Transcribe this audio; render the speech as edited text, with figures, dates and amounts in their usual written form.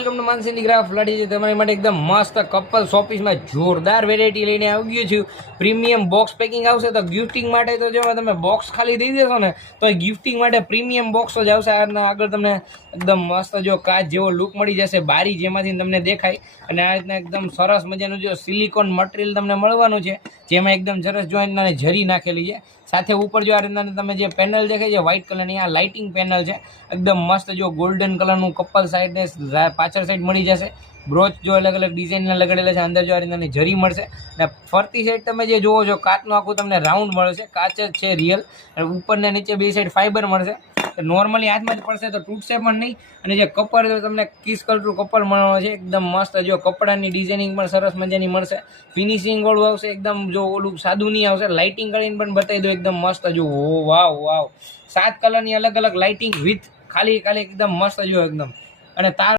Welcome to Mansi craft લાડી છે તમારી માટે એકદમ મસ્ત કપલ શોપીસમાં જોરદાર વેરાયટી લઈને આવી ગયો છું. પ્રીમિયમ બોક્સ પેકિંગ આવશે તો ગિફ્ટિંગ માટે તો જો તમે બોક્સ ખાલી દઈ દેશો ને તો એ ગિફ્ટિંગ માટે પ્રીમિયમ બોક્સ જ આવશે. આના આગળ તમને એકદમ મસ્ત જો કાચ જેવો લુક મળી જશે, બારી જેમાંથી તમને દેખાય. અને આ રીતના એકદમ સરસ મજાનું જો સિલિકોન મટીરિયલ તમને મળવાનું છે, જેમાં એકદમ સરસ જો એના જરી નાખેલી છે. સાથે ઉપર જો આ રીતના તમે જે પેનલ દેખાય છે વ્હાઇટ કલરની, આ લાઇટિંગ પેનલ છે. એકદમ મસ્ત જો ગોલ્ડન કલરનું કપલ સાઈડ ને પાછળ સાઈડ મળી જશે. બ્રોચ જો અલગ અલગ ડિઝાઇનના લગાડેલા છે, અંદર જો આ રીતની જરી મળશે. અને ફરતી સાઈડ તમે જે જોવો છો કાચનું આખું તમને રાઉન્ડ મળશે, કાચ જ છે રિયલ. અને ઉપર ને નીચે બે સાઈડ ફાઈબર મળશે. નોર્મલી હાથમાં જ પડશે તો તૂટશે પણ નહીં. અને જે કપડ તમને કિસ કલરનું કપડ મળવાનું છે, એકદમ મસ્ત જો કપડાની ડિઝાઇનિંગ પણ સરસ મજાની મળશે. ફિનિશિંગ વાળું આવશે, એકદમ જો ઓલું સાદું નહીં આવશે. લાઇટિંગ કરીને પણ બતાવી દો, એકદમ મસ્ત જો વાવ વાવ. 7 કલરની અલગ અલગ લાઇટિંગ વિથ ખાલી એકદમ મસ્ત જો એકદમ. અને તાર